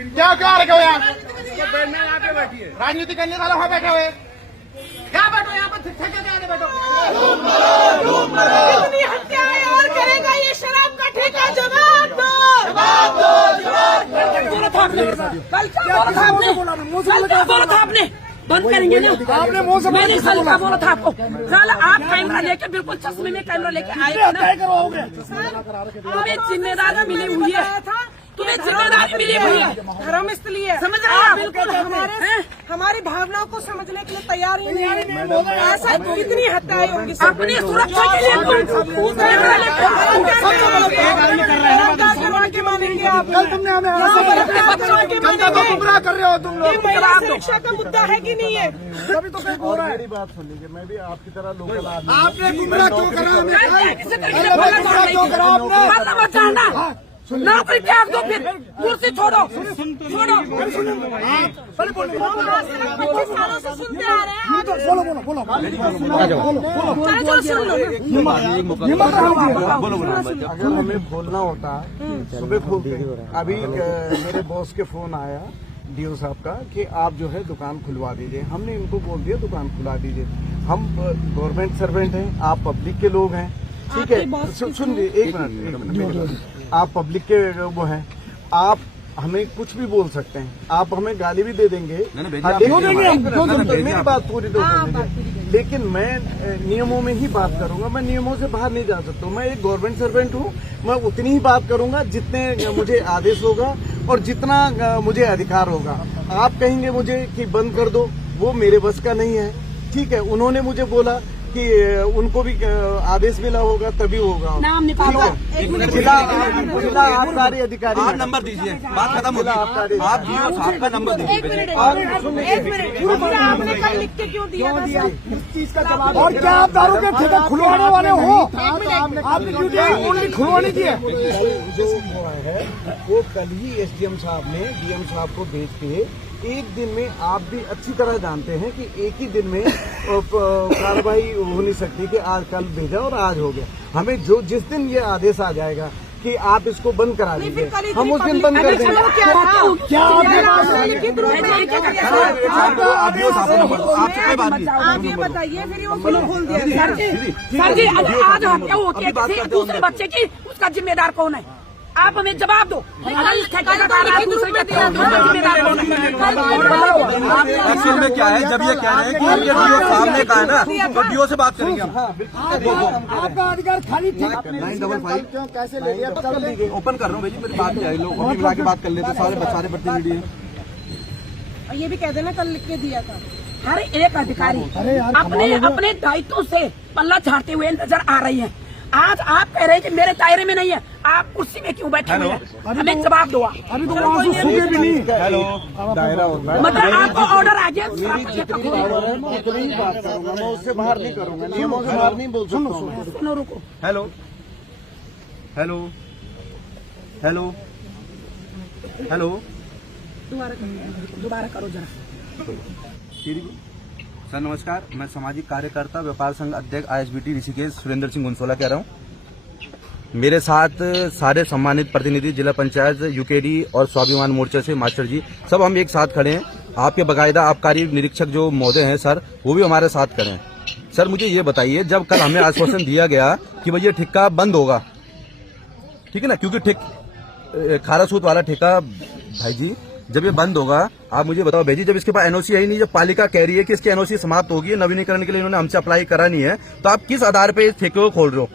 क्या क्या रखे हुए यहाँ राजनीति करने वाले वहाँ बैठे हुए यहाँ बैठो, यहाँ पर बैठो। कितनी हत्याएं और करेगा ये शराब का ठेका? जवाब दो। कल क्या बोला था आपने? बंद करेंगे ना आपने? मैंने कल क्या बोला था आपको? साला आप कैमरा लेके बिल्कुल चश्मे में कैमरा लेके आए थे ना। तुम्हें जिम्मेदारी मिली हुई है, तुम्हें जिम्मेदारी मिली हुई है। धर्म इसलिए समझ रहे हैं? बिल्कुल हमारी भावनाओं को समझने के लिए तैयार ही नहीं है। ऐसा कितनी हत्याएं होंगी अपनी सुरक्षा के लिए के मानेंगे आप? कल तुमने हमें गुमराह कर रहे हो तुम लोग। महिला सुरक्षा का मुद्दा है कि नहीं है? अभी तो कहीं हो रहा है। मेरी बात सुन लीजिए, मैं भी आपकी तरह लोकल आदमी। आपने गुमराह क्यों करा हमें? नौकरी त्याग दो, फिर कुर्सी छोड़ो। 25 सालों से सुनते आ रहे हैं। बोलो अगर हमें बोलना होता सुबह बोलते। अभी मेरे बॉस के फोन आया डीओ साहब का कि आप जो है दुकान खुलवा दीजिए। हमने इनको बोल दिया दुकान खुला दीजिए। हम गवर्नमेंट सर्वेंट हैं, आप पब्लिक के लोग हैं, ठीक है? सुन लीजिए, एक मिनट। आप पब्लिक के वो हैं, आप हमें कुछ भी बोल सकते हैं, आप हमें गाली भी दे देंगे। मेरी बात पूरी तो लेकिन मैं नियमों में ही बात करूंगा। मैं नियमों से बाहर नहीं जा सकता हूँ। मैं एक गवर्नमेंट सर्वेंट हूँ। मैं उतनी ही बात करूंगा जितने मुझे आदेश होगा और जितना मुझे अधिकार होगा। आप कहेंगे मुझे कि बंद कर दो, वो मेरे बस का नहीं है, ठीक है? उन्होंने मुझे बोला कि उनको भी आदेश मिला होगा तभी होगा। नाम निकालो। जिला आबकारी अधिकारी। आप नंबर दीजिए, बात खत्म होगी। आप जीओ साहब का नंबर दीजिए। एक मिनट आपने कल लिख के क्यों दिया था? इस चीज का जवाब। और क्या आप दारू के ठेका खुलवाने वाले हो? आपने क्यों दिया? उन्होंने खुलवाने दिए। जो हुआ है वो कल ही एसडीएम साहब ने डीएम साहब को भेज के एक दिन में, आप भी अच्छी तरह जानते हैं कि एक ही दिन में कार्रवाई हो नहीं सकती कि आज कल भेजा और आज हो गया। हमें जो जिस दिन ये आदेश आ जाएगा कि आप इसको बंद करा दीजिए, हम उस दिन बंद कर देंगे। आप ये बताइए फिर वो क्यों खोल दिया? सर जी, अगर आज हत्या होती है किसी दूसरे बच्चे की, उसका जिम्मेदार कौन है? आप हमें जवाब दो। एक्चुअल में क्या है, जब ये कह रहे हैं कि उनके डीओ सामने का है ना, तो डीओ से बात करेंगे हम। आपका अधिकार खाली ठीक। 955 क्यों कैसे ले लिया? ओपन कर रहा हूँ भाई, मेरी बात नहीं आई। लोग अभी बुला के बात कर लेते, सारे प्रतिनिधि। ये भी कह देना कल लिख के दिया था। हर एक अधिकारी अपने दायित्व से पल्ला झाड़ते हुए नजर आ रही है। आज आप कह रहे हैं कि मेरे दायरे में नहीं है, आप कुर्सी में क्यों बैठे हुए हैं? हमें जवाब दो। अभी तो आंसू सूखे भी नहीं। हेलो, दायरा होता है। मतलब आपको ऑर्डर आ गया? मैं तो नहीं बात करूंगा, मैं उससे बाहर नहीं करूंगा, नियमों से बाहर नहीं बोल सकता हूं। सुनो, रुको। हेलो, हेलो, हेलो, हेलो, दोबारा करो जरा। सर नमस्कार, मैं सामाजिक कार्यकर्ता व्यापार संघ अध्यक्ष आईएसबीटी ऋषिकेश सुरेंद्र सिंह गुंसोला कह रहा हूँ। मेरे साथ सारे सम्मानित प्रतिनिधि जिला पंचायत, यूकेडी और स्वाभिमान मोर्चा से मास्टर जी, सब हम एक साथ खड़े हैं। आपके बाकायदा आबकारी निरीक्षक जो महोदय हैं सर, वो भी हमारे साथ खड़े हैं। सर मुझे ये बताइए, जब कल हमें आश्वासन दिया गया कि भाई ये ठेका बंद होगा, ठीक है ना, क्योंकि खारासूत वाला ठेका भाई जी जब ये बंद होगा, आप मुझे बताओ भाई जी, जब इसके पास एनओसी है ही नहीं, जब पालिका कह रही है कि इसकी एनओसी समाप्त होगी, नवीनीकरण के लिए इन्होंने हमसे अप्लाई करा नहीं है, तो आप किस आधार पे इस ठेके को खोल रहे हो?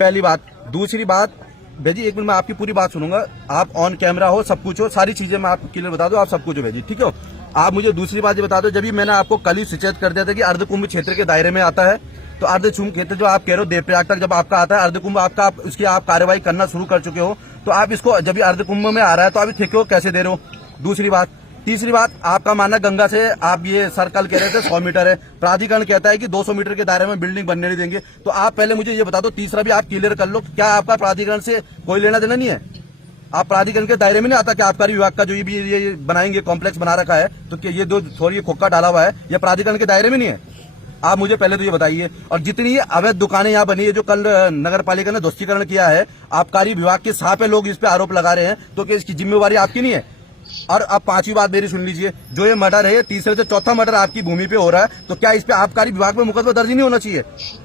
पहली बात। दूसरी बात भाई जी, एक मिनट मैं आपकी पूरी बात सुनूंगा। आप ऑन कैमरा हो, सब कुछ हो, सारी चीजें मैं आपको क्लियर बता दूं, आप सब कुछ हो भाई जी, ठीक है? आप मुझे दूसरी बात ये बता दो, जब मैंने आपको कल ही सचेत कर दिया था कि अर्धकुंभ क्षेत्र के दायरे में आता है, तो अर्धकुंभ क्षेत्र जो आप कह रहे हो देवप्रयाग तक जब आपका आता है अर्धकुंभ, आपका उसकी आप कार्रवाई करना शुरू कर चुके हो, तो आप इसको जब अर्धकुंभ में आ रहा है तो आप इस ठेके को कैसे दे रहे हो? दूसरी बात। तीसरी बात, आपका मानना गंगा से आप ये सर्कल कह रहे थे 100 मीटर है, प्राधिकरण कहता है कि 200 मीटर के दायरे में बिल्डिंग बनने नहीं देंगे। तो आप पहले मुझे ये बता दो, तीसरा भी आप क्लियर कर लो, क्या आपका प्राधिकरण से कोई लेना देना नहीं है? आप प्राधिकरण के दायरे में नहीं आता कि आबकारी विभाग का जो भी ये बनाएंगे कॉम्प्लेक्स बना रखा है, तो ये जो थोड़ी खोखा डाला हुआ है, ये प्राधिकरण के दायरे में नहीं है? आप मुझे पहले तो ये बताइए। और जितनी अवैध दुकानें यहाँ बनी है, जो कल नगर पालिका ने ध्वस्तीकरण किया है, आबकारी विभाग के 7 लोग इस पे आरोप लगा रहे हैं, तो क्या इसकी जिम्मेवारी आपकी नहीं है? और अब पांचवी बात मेरी सुन लीजिए, जो ये मर्डर है, तीसरे से चौथा मर्डर आपकी भूमि पे हो रहा है, तो क्या इस पे आबकारी विभाग में मुकदमा दर्ज नहीं होना चाहिए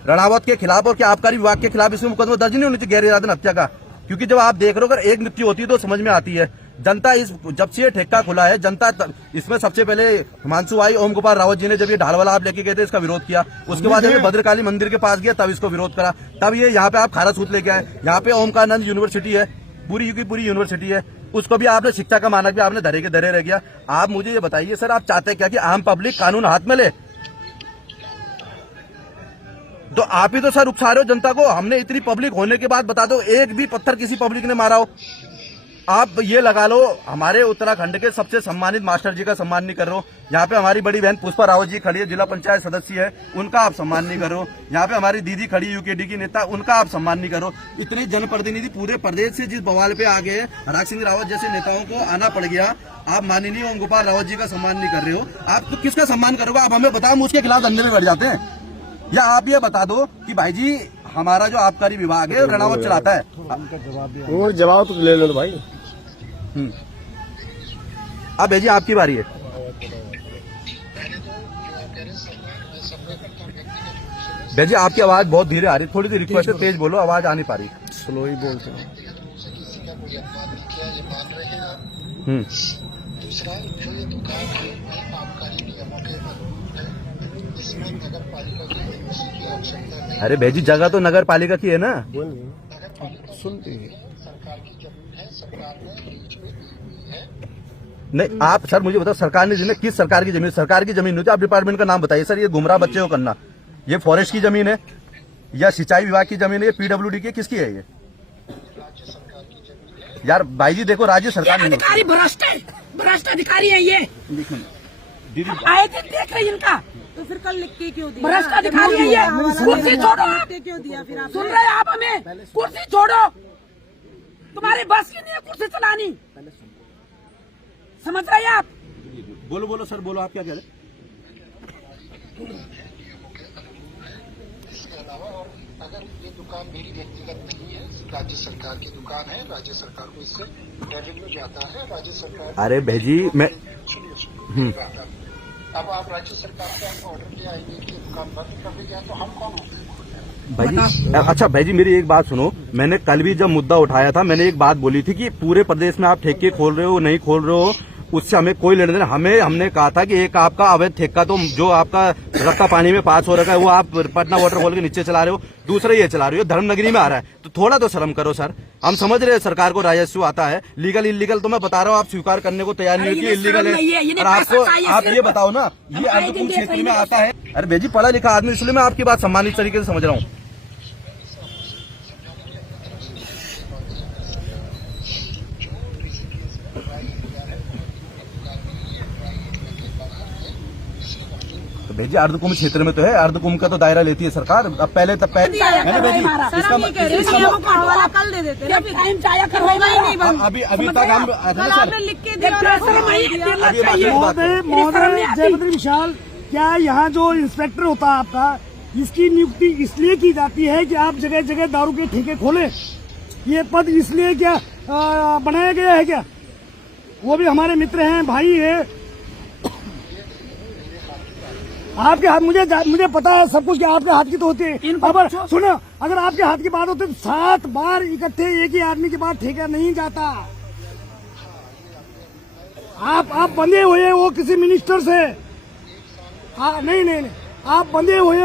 रणावत के खिलाफ, और क्या आबकारी विभाग के खिलाफ इसमें मुकदमा दर्ज नहीं होना चाहिए गैर इरादतन हत्या का? क्योंकि जब आप देख रहे हो, अगर एक मृत्यु होती है तो समझ में आती है। जनता इस जब से ये ठेका खुला है, जनता इसमें सबसे पहले हिमांशु आई, ओम गोपाल रावत जी ने जब ये ढालवाला आप लेके गए थे, इसका विरोध किया। उसके बाद जब ये भद्रकाली मंदिर के पास गया तब इसको विरोध करा, तब ये यहाँ पे आप खारा सूत लेके आए। यहाँ पे ओमकारानंद यूनिवर्सिटी है, पूरी की पूरी यूनिवर्सिटी है, उसको भी आपने शिक्षा का मानक भी आपने धरे के धरे रह गया। आप मुझे ये बताइए सर, आप चाहते क्या कि आम पब्लिक कानून हाथ में ले? तो आप ही तो सर उकसा रहे हो जनता को। हमने इतनी पब्लिक होने के बाद बता दो, एक भी पत्थर किसी पब्लिक ने मारा हो? आप ये लगा लो, हमारे उत्तराखंड के सबसे सम्मानित मास्टर जी का सम्मान नहीं कर रहे हो। यहाँ पे हमारी बड़ी बहन पुष्पा रावत जी खड़ी है, जिला पंचायत सदस्य है, उनका आप सम्मान नहीं कर रहे हो। यहाँ पे हमारी दीदी खड़ी है, यूकेडी की नेता, उनका आप सम्मान नहीं कर रहे हो। इतने जनप्रतिनिधि पूरे प्रदेश से जिस बवाल पे आ गए, हराक सिंह रावत जैसे नेताओं को आना पड़ गया, आप माननीय ओम गोपाल रावत जी का सम्मान नहीं कर रहे हो। आप तो किसका सम्मान करोगे? आप हमें बताओ, उसके खिलाफ धंधे में बढ़ जाते हैं? या आप ये बता दो कि भाई जी हमारा जो आबकारी विभाग है रणावत चलाता है? जवाब तो ले लो भाई। अब जी आपकी बारी है। जी आपकी आवाज बहुत धीरे आ रही है, थोड़ी सी रिक्वेस्ट है, तेज बोलो, आवाज आ नहीं पा रही। स्लो ही बोलते हैं। दूसरा जो ये दुकान है आबकारी नियमों के अनुरूप है, इसमें नगर पालिका की एनओसी की आवश्यकता नहीं। अरे भाई जी, जगह तो नगर पालिका की है ना? नगर पालिका सुनते हैं। सरकार की जमीन है, सरकार ने लीज पे दी हुई है। नहीं, आप सर मुझे बताओ, सरकार ने जिन्हें किस सरकार की जमीन? सरकार की जमीन होती है, आप डिपार्टमेंट का नाम बताइए सर। ये गुमराह बच्चे को करना, ये फॉरेस्ट की जमीन है या सिंचाई विभाग की जमीन है, ये पीडब्ल्यूडी की, किसकी है ये? राज्य सरकार की जमीन है। यार भाई जी देखो, राज्य सरकार नहीं अधिकारी भ्रष्ट अधिकारी है ये। दीदी आए थे देख रहे इनका, तो फिर कल लिख के क्यों दिया? भ्रष्ट अधिकारी है ये। कुर्सी छोड़ो आप, क्यों दिया फिर आप? सुन रहे हैं आप हमें? कुर्सी छोड़ो, तुम्हारी बस की नहीं है कुर्सी चलानी, समझ रहे हैं आप? बोलो बोलो सर, बोलो आप क्या कह रहे? इसके अलावा और अगर ये दुकान मेरी व्यक्तिगत नहीं है, राज्य सरकार की दुकान है, राज्य सरकार को इससे रेवेन्यू जाता है, राज्य सरकार। अरे भाई जी मैं अब आप राज्य सरकार का ऑर्डर ले आएंगे कि दुकान बंद कर दी जाए, तो हम कौन होते हैं? भाई जी अच्छा भाई जी मेरी एक बात सुनो, मैंने कल भी जब मुद्दा उठाया था, मैंने एक बात बोली थी कि पूरे प्रदेश में आप ठेके खोल रहे हो नहीं खोल रहे हो, उससे हमें कोई लेने देना। हमने कहा था कि एक आपका अवैध ठेका तो जो आपका रक्का पानी में पास हो रखा है, वो आप पटना वाटरफॉल के नीचे चला रहे हो, दूसरा ये चला रहे हो, धर्मनगरी में आ रहा है, तो थोड़ा तो शर्म करो सर। हम समझ रहे हैं सरकार को राजस्व आता है, लीगल इलीगल तो मैं बता रहा हूँ, आप स्वीकार करने को तैयार नहीं होती, इलीगल है। और आपको आप ये बताओ ना, ये अर्धकुम क्षेत्र में आता है। अरे भाई जी पढ़ा लिखा आदमी, इसलिए मैं आपकी बात सम्मानित तरीके से समझ रहा हूँ। भेजी अर्धकुंभ क्षेत्र में तो है, अर्धकुंभ का तो दायरा लेती है सरकार। अब पहले तब सर हम ये कह रहे हैं नियमों का हवाला कल दे देते हैं। अभी तक हम कल आपने लिख के दिया। महोदय जयभद्र विशाल, क्या यहाँ जो इंस्पेक्टर होता है आपका, इसकी नियुक्ति इसलिए की जाती है कि आप जगह जगह दारू के ठेके खोले? ये पद इसलिए क्या बनाया गया है क्या? वो भी हमारे मित्र हैं, भाई है आपके हाथ। मुझे पता है सब कुछ कि आपके हाथ की तो होती है। अब सुनो, अगर आपके हाथ की बात होती तो 7 बार इकट्ठे एक ही आदमी के पास ठेका नहीं जाता। आप बंधे हुए हो किसी मिनिस्टर से। नहीं, आप बंधे हुए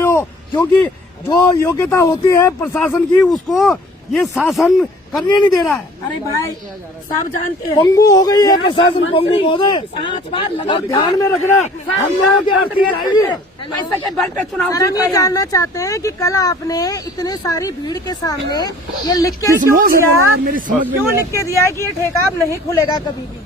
हो क्योंकि जो योग्यता होती है प्रशासन की, उसको ये शासन करने नहीं दे रहा है। अरे भाई सब जानते हैं, पंगु हो गई है प्रशासन, पंगु महोदय। 5 बार और ध्यान में रखना, हम लोगों की आरती आएगी। पैसे के बल पे चुनाव सर हम ये जानना चाहते हैं कि कल आपने इतने सारी भीड़ के सामने ये लिख के क्यों दिया है कि ये ठेका अब नहीं खुलेगा कभी भी?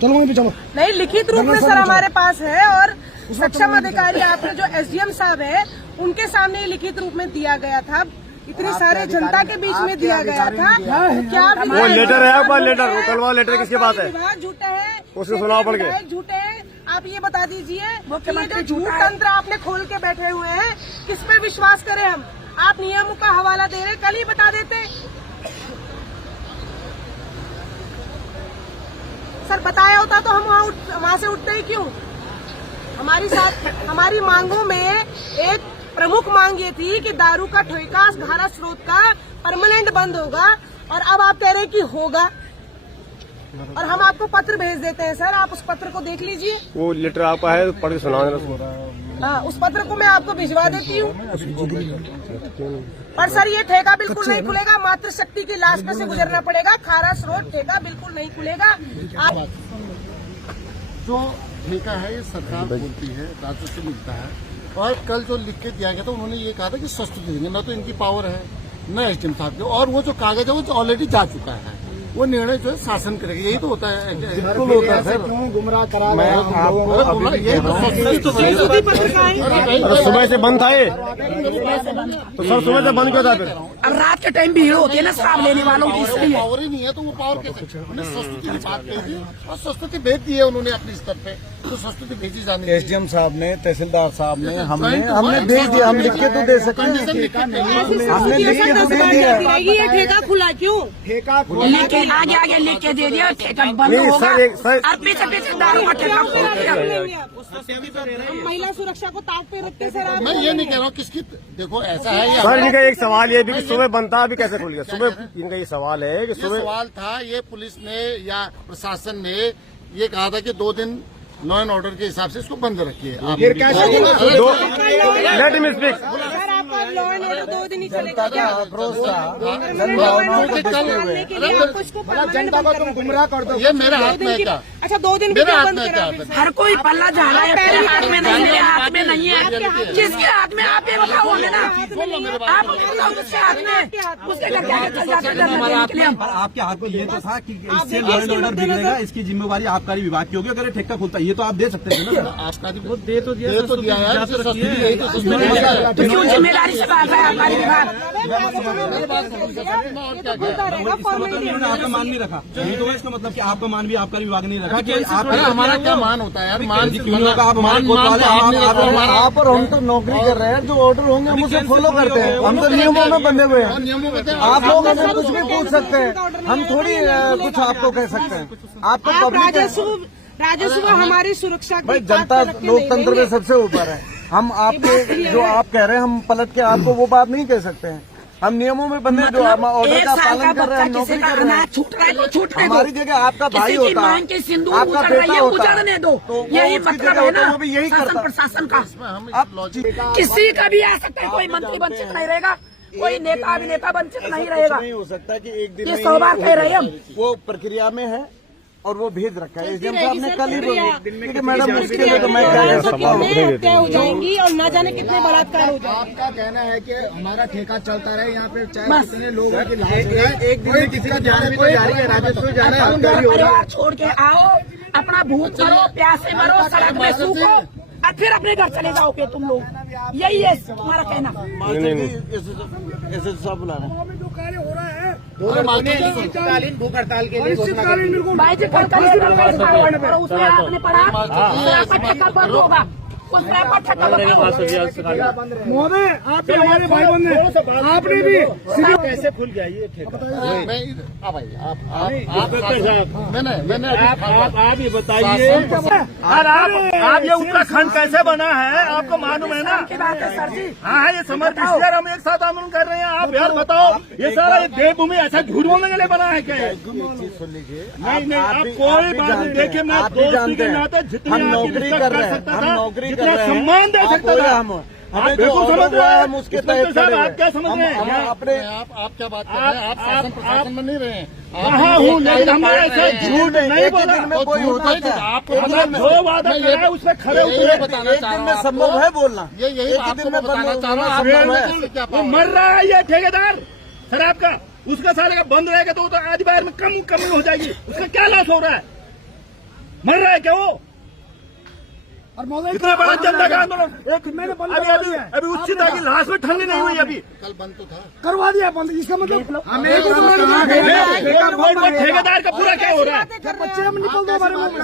चलो वहीं पे चलो। नहीं, लिखित रूप में सर हमारे पास है, और सक्षम अधिकारी आपके जो एसडीएम साहब है उनके सामने लिखित रूप में दिया गया था, इतनी सारे जनता के बीच में दिया गया था। क्या वो लेटर है आपका? लेटर वो कलवा लेटर किसके पास है? विभाग झूठे हैं, उससे सुनाओ पड़ गए, झूठे हैं। आप ये बता दीजिए कि ये जो झूठ तंत्र आपने खोल के बैठे हुए हैं, किस पे विश्वास करें हम? आप नियमों का हवाला दे रहे, कल ही बता देते। सर बताया होता तो हम वहाँ से उठते ही क्यों? हमारी मांगों में एक प्रमुख मांग ये थी कि दारू का ठेका धारा स्रोत का परमानेंट बंद होगा, और अब आप कह रहे हैं कि होगा, और हम आपको पत्र भेज देते हैं सर, आप उस पत्र को देख लीजिए। वो लेटर आपका है, पढ़ के सुनाओ। हाँ, उस पत्र को मैं आपको भिजवा देती हूँ। पर सर ये ठेका बिल्कुल नहीं खुलेगा, मातृ शक्ति की लाश में से गुजरना पड़ेगा। खारा स्रोत ठेका बिल्कुल नहीं खुलेगा। आप जो ठेका है ये सरकार बोलती है, राजस्व मिलता है, और कल जो लिख के दिया गया था उन्होंने ये कहा था कि सस्ती देंगे, न तो इनकी पावर है न एसडीएम साहब की, और वो जो कागज है वो ऑलरेडी जा चुका है, वो निर्णय जो है शासन करेगा। यही तो होता है, बिल्कुल होता है सर। क्यों गुमराह करा? मैं आपको यही तो सुबह से बंद था ये, तो सर सुबह से बंद क्यों था फिर? अब रात के टाइम भीड़ होती है ना शराब लेने वालों की, इसलिए पावर ही नहीं है, तो वो पावर कैसे? उन्हें संस्तुति की बात कही थी और संस्तुति भेज दी है उन्होंने अपने स्तर पे, तो संस्तुति भेजी जानी है। एसडीएम साहब ने, तहसीलदार साहब ने, हमने भेज दिया, हम लिख के तो दे सकते हैं, हमने लिख के तो दे दिया। ये ठेका खुला क्यों? ठेका लिख के आगे लिख के दे दिया, ठेका बंद होगा, और पीछे दारू का ठेका खोल दिया। हम महिला सुरक्षा को ताक पे रखते सर। आप मैं ये नहीं कह रहा हूँ किसकी, देखो ऐसा है। सर इनका एक सवाल ये भी कि सुबह बंद था, अभी कैसे खुल गया? सुबह इनका ये सवाल है कि ये सुबह सवाल था, ये पुलिस ने या प्रशासन ने ये कहा था कि 2 दिन लॉ एंड ऑर्डर के हिसाब से इसको बंद रखिए। Let me speak. सर आपका लॉ एंड ऑर्डर 2 दिन ही चलेगा क्या? जनता को तुम गुमराह कर दो, ये मेरे हाथ में है क्या? अच्छा 2 दिन मेरे हाथ में क्या? हर कोई पल्ला जा रहा है, तेरे हाथ में नहीं है, हाथ में नहीं है, जिसके हाथ में आप ये बताओ ना, आप बताओ किसके हाथ में, उसके घर जाके चल जाते हैं। पर आपके हाथ में ये तो था कि इससे लॉ एंड ऑर्डर बिगड़ेगा, इसकी जिम्मेवारी आबकारी विभाग की होगी अगर ये ठेका खुलता है, ये तो आप दे सकते थे ना। आपका वो दे तो दिया यार, तो क्यों जिम्मेदारी से बात है आबकारी विभाग? आपका मान नहीं रखा, ये तो इसका मतलब कि आपका मान भी आबकारी विभाग नहीं रखा कि हमारा क्या मान होता है यार? मान आप और हम तो नौकरी कर रहे हैं, जो ऑर्डर होंगे हम उसे फॉलो करते हैं, हम तो नियमों में बंधे हुए हैं। नियमों में आप लोग हमें कुछ भी पूछ सकते हैं, हम थोड़ी कुछ आपको कह सकते हैं। आपको आप पब्लिक राजस्व हमारी सुरक्षा भाई, जनता लोकतंत्र में सबसे ऊपर है। हम आपके जो आप कह रहे हैं हम पलट के आपको वो बात नहीं कह सकते हैं। हम नियमों में बंधे, जो हम ऑर्डर का पालन कर रहे हैं, हम नौकरी कर रहे हैं। छूट रहा है तो छूट रहे दो। हमारी जगह आपका भाई होता, आपका बेटा होता, उजाड़ने दो, तो यही उसकी मतलब जगह है होता ना वो भी यही शासन करता। प्रशासन का। अब किसी का भी आ सकता है, कोई मंत्री वंचित नहीं रहेगा, कोई नेता अभिनेता वंचित नहीं रहेगा। नहीं हो सकता कि एक दिन ये में 100 बार कह रहे हैं हम। वो प्रक्रिया में है और वो भेज रखा है। एसडीएम साहब ने कल ही बोला कि मैडम उसके लिए तो मैं क्या कर सकता हूँ। हत्या हो जाएंगी और न जाने कितने बलात्कार हो जाएंगे। आपका कहना है कि हमारा ठेका चलता रहे यहाँ पे, चाहे बस। कितने लोगों की लाश है, एक दिन में किसी का जाने को जारी है, राजस्व जाना है, घर परिवार छोड़ के आओ, अपना भूख मरो, प्यासे मरो, सड़क में सूखो, और फिर अपने घर चले जाओगे तुम लोग। यही है तुम्हारा कहना। ऐसे सब बुला रहे हैं। अनिश्चितकालीन भूख हड़ताल के लिए घोषणा कर दी। भाई जी उसमें आपने पढ़ा ठेका बंद होगा, उसमें आपका ठेका बंद होगा। महोदय आप हमारे भाई बंद हैं, आपने भी कैसे खुल गया ये ठेका? मैंने आप ये बताइए, आप ये उत्तराखंड कैसे बना है आपको मालूम है ना? की बात है सर जी। हाँ है, ये समर्थ इसलिए हम एक साथ आंदोलन कर रहे हैं। आप यार बताओ, ये सारा ये देवभूमि ऐसा झूठ बोलने के लिए बना है क्या? सुन लीजिए, नहीं आप कोई बात नहीं, देखिए मैं दोस्ती के नाते जितनी हम आपकी नौकरी रिस्पेक्ट कर रहे हैं, सकता हम था, नौकरी कर जितना रहे हैं, सम्मान दे सकता था। हमें जो बिल्कुल ऑर्डर समझ हुआ रहे है हैं, हम उसके इंस्पेक्टर तहत साहब, खड़े आप क्या समझ रहे हैं? हम अपने आप क्या बात कर रहे हैं? आप शासन प्रशासन में नहीं रहे हैं। कहाँ हूँ, लेकिन हमने ऐसा झूठ नहीं एक बोला। दिन में कोई होता है आपको हमने जो वादा करा है उसमें खड़े उतरे। एक दिन में संभव है बोलना, यही एक आपको दिन में बताना चाह रहा संभव हूँ। है। वो मर रहा है ये ठेकेदार शराब का, उसका साले का बंद रहेगा तो आज बार में कमी हो जाएगी। उसका क्या लॉस हो रहा है? मर रहा है क्या वो? और महोदय इतना बड़ा जनता का आंदोलन एक मैंने बंद अभी करवा अभी दिया है। अभी उच्चता की लाश में ठंडी नहीं हुई अभी कल बंद तो था। करवा दिया बंद, इसका मतलब ठेकेदार का पूरा क्या हो रहा है? बच्चे हम निकल दो हमारे मुंह में।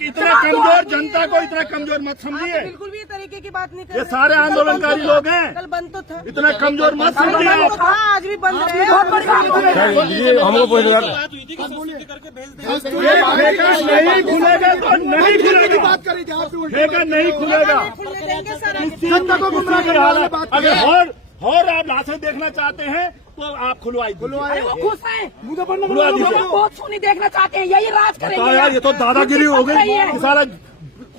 इतना कमजोर जनता को इतना कमजोर मत समझिए। बिल्कुल भी ये तरीके की बात नहीं कर ये रहे। सारे आंदोलनकारी लोग हैं, कल बंद तो था। इतना कमजोर मत समझिए बंद तो आप। था, आज भी बंद है। हमको ठेका नहीं खुलेगा तो नहीं खुलेगा, बात करी जहाँ पे उल्टी ठेका नहीं खुलेगा। खुलने देंगे सर। जनता को गुमराह करने वाली बात की अगर है। और आप लाशें देखना चाहते हैं तो आप खुलवाई अरे वो खुश है, मुझे बनना खुलवा दीजिए। वो बहुत सोनी देखना चाहते हैं, यही राज करेंगे। बताओ यार, ये तो दादागिरी हो गई। ये सारा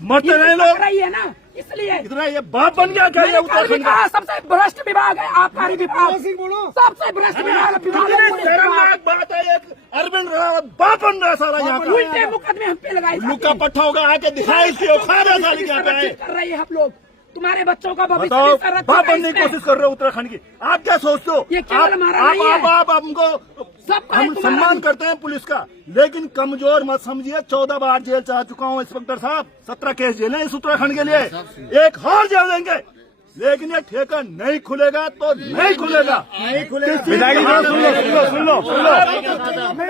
मरते रहे लोग, रही है ना, इसलिए इतना ये बाप बन गया क्या ये मैंने कल भी उत्तराखंड का? कहा सबसे भ्रष्ट विभाग है आबकारी विभाग, सिंह बोलो। सबसे भ्रष्ट विभाग कितनी शर्मनाक बात है, एक अरविंद रावत बाप बन रहा है सारा यहाँ का। उल्टे मुकदमे हम पे लगाए उल्लू का पट्टा होगा, आके दिखाए इसकी औकात है साली क्या पे है। कर रही है हम लोग, तुम्हारे बच्चों का भविष्य बताओ, भी संरक्षित बाप है बनने की इसमें। कोशिश कर रहे हो उत्तराखंड की। आप क्या सोचते हो? ये केवल हमारा नहीं है। आप हमको सबका है हम तुम्हारा सम्मान भी। करते हैं पुलिस का, लेकिन कमजोर मत समझिए। 14 बार जेल जा चुका हूँ इंस्पेक्टर साहब, 17 केस जेल है इस उत्तराखंड के लिए, एक और जेल देंगे, लेकिन ये ठेका नहीं खुलेगा तो नहीं खुलेगा। नहीं खुलेगा। सुन लो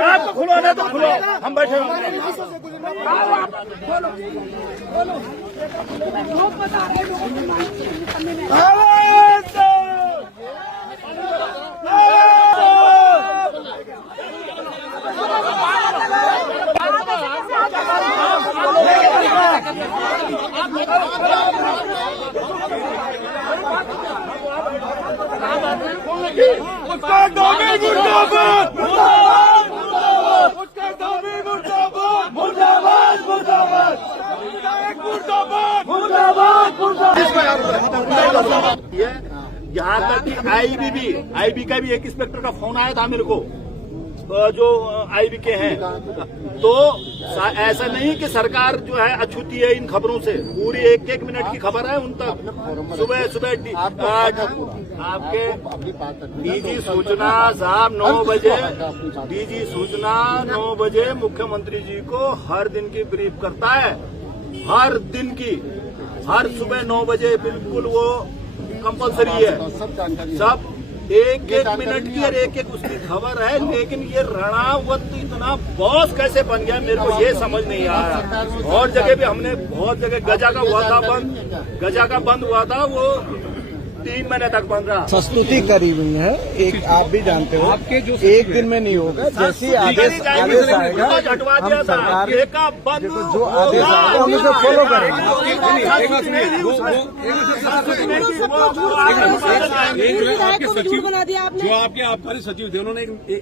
आपको खुलवाना तो खुलो, हम बैठे हैं। लोग बता रहे हैं, लोगों को मालूम है निकलने में। यहाँ तक कि आईबी का भी एक इंस्पेक्टर का फोन आया था मेरे को, जो आईबी के हैं। तो ऐसा नहीं कि सरकार जो है अछूती है इन खबरों से, पूरी एक मिनट की खबर है उन तक। सुबह आपके डीजी सूचना साहब 9 बजे, डीजी सूचना 9 बजे मुख्यमंत्री जी को हर दिन की ब्रीफ करता है, हर दिन की, हर सुबह 9 बजे बिल्कुल वो कंपलसरी है। सब एक मिनट की और एक उसकी खबर है, लेकिन ये रणावत इतना बॉस कैसे बन गया मेरे को ये समझ नहीं आ रहा। और जगह भी हमने बहुत जगह गजा का बंद हुआ था, वो 3 महीने तक बंद रहा। प्रस्तुति करी हुई है, एक आप भी जानते हो, एक दिन में नहीं होगा। जैसे आदेश आएगा हम सरकार देखो जो आदेश आएगा हम उसे फॉलो करेंगे। बना दिया आपने। जो आपके आबकारी सचिव थे उन्होंने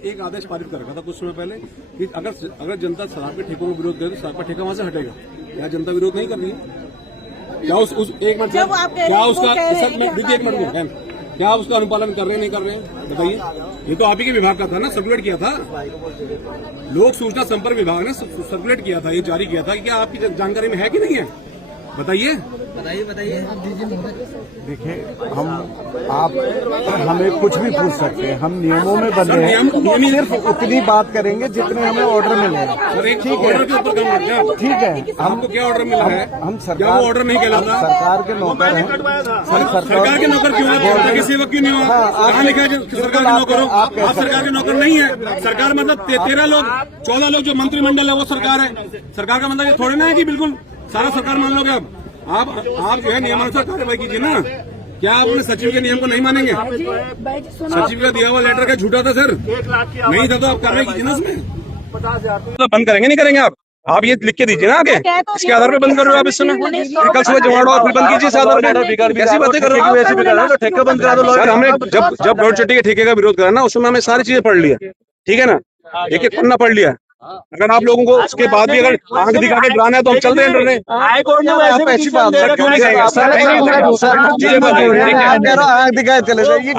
एक आदेश पारित कर रखा था कुछ समय पहले कि अगर जनता शराब के ठेकों का विरोध करे तो शराब का ठेका वहां से हटेगा। यहाँ जनता विरोध नहीं कर रही है। क्या उस एक मिनट जब आप कह रहे क्या हैं, उसका वो कह रहे हैं कि देखिए एक मिनट में क्या उसका अनुपालन कर रहे हैं नहीं कर रहे हैं बताइए। ये तो आप ही के विभाग का था ना, सर्कुलेट किया था, लोक सूचना संपर्क विभाग ने सर्कुलेट किया था, ये जारी किया था कि क्या आपकी जानकारी में है कि नहीं है, बताइए। देखिए आप हमें कुछ भी पूछ सकते हैं, हम नियमों में बंधे हैं, हम सिर्फ उतनी बात करेंगे जितने हमें ऑर्डर मिले हैं। ठीक है, ठीक है। हमको क्या ऑर्डर मिला है? हम क्या सरकार वो ऑर्डर नहीं कहलाता? सरकार के नौकर हैं। सरकार के नौकर क्यों है? सरकारी सेवक क्यों नहीं हुआ? कहाँ लिखा है कि सरकार के नौकर हो? आप सरकार के नौकर नहीं है। सरकार मतलब 13 लोग 14 लोग जो मंत्रिमंडल है वो सरकार है। सरकार का मतलब ये थोड़ी ना है कि बिल्कुल सारा सरकार मान लोगे। अब आप जो है नियमानुसार कार्रवाई कीजिए ना। क्या आप अपने सचिव के नियम को नहीं मानेंगे? सचिव का दिया हुआ लेटर का झूठा था सर, नहीं था तो आप कार्रवाई कीजिए ना उसमें। तो बंद करेंगे नहीं करेंगे आप ये लिख के दीजिए ना आगे, इसके आधार पे बंद कर रहे हो आप इस समय। कल सुबह जमाड़ो और फिर बंद कीजिए इस आधार पे। कैसी बातें कर रहे हो? ठेका बंद करा दो। सर हमने जब गौड़ चट्टी के ठेके का विरोध करा ना, उस समय हमें सारी चीजें पढ़ लिया, ठीक है ना, एक एक पन्ना पढ़ लिया। अगर आप लोगों को उसके बाद भी अगर आंख दिखा के डराना है तो हम चल रहे हैं डरने। हाईकोर्ट ने ऐसी बात क्यों नहीं कहेंगे? आंख दिखाए चले जाइए।